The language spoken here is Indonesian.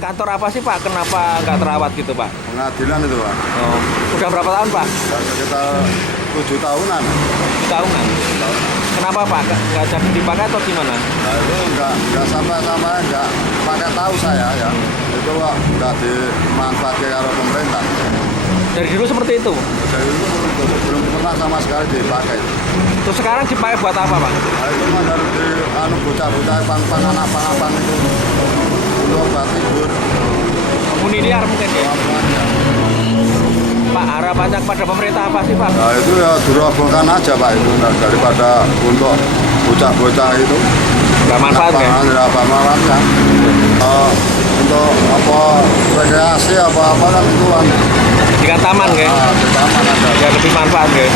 Kantor apa sih Pak? Kenapa nggak terawat gitu Pak? Pengadilan itu Pak. Oh, udah berapa tahun Pak? Ya, sekitar 7 tahunan. 7 tahunan. Kenapa Pak? Nggak jadi dipakai atau gimana? Nah itu nggak sampai nggak pakai tahu saya ya. Itu Pak nggak dimanfaatkan oleh pemerintah. Dari dulu seperti itu? Dari itu belum pernah sama sekali dipakai. Terus sekarang dipakai buat apa Pak? Nah itu mah dari bocah-bocah pang anak-pang itu untuk obat tidur. Penghuni liar mungkin ya? Pak, harapannya kepada pemerintah apa sih Pak? Nah itu ya dirobohkan aja Pak itu daripada untuk bocah-bocah itu. Nggak manfaat ya? Nggak manfaatnya. Untuk apa rekreasi apa kan itu kan. Jika taman ya? Di taman ada. Biar lebih manfaat ya?